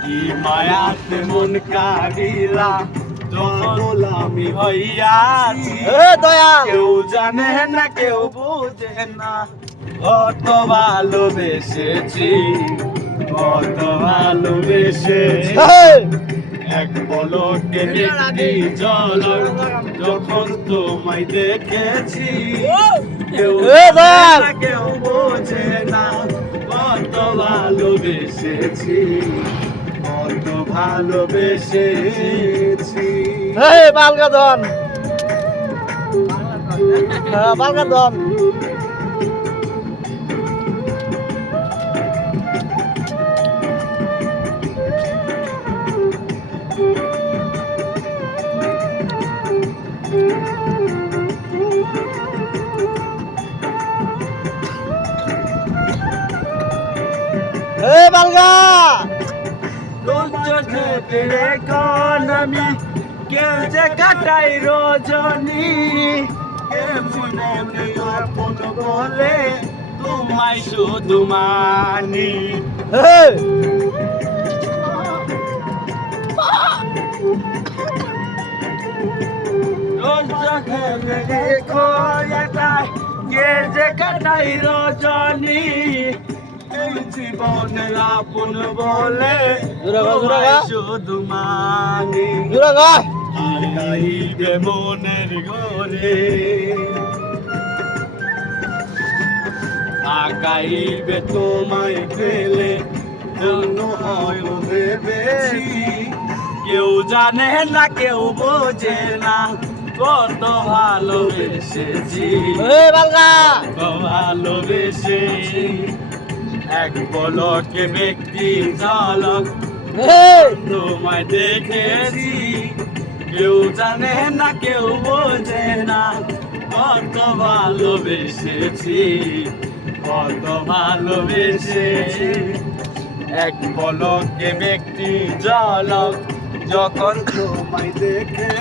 কি মায়াতে মন কাড়িলা যখন আমি হইয়াছি কেউ জানে না কেউ বুঝে না কত ভালোবেসেছি কত ভালোবেসেছি এক পলকে দেখি ঝলক যখন তোমায় দেখেছি কেউ জানে না কেউ বোঝে না কত ভালোবেসেছি কত ভালোবেসেছি। বালগাদন বালগাদন বালগা এখন আমি কেউ যে কাটাই রজনী আপন বলে তোমায় শুধু মানি কে যে কাটাই রজনী এই জীবনের আপন বলে শুধু মানি গাইবে মনের ঘরে আগাইবে তোমায় পেলে অন্য হয় ভেবেছি কেউ জানে না কেউ বোঝে না কত ভালোবেসেছি কত ভালোবেসেছি এক পলকে ব্যক্তি ঝলক তোমায় দেখেছি কেউ জানে না কেউ বোঝে না কত ভালোবেসেছি কত ভালোবেসেছি এক পলকে ব্যক্তি ঝলক যখন তোমায় দেখে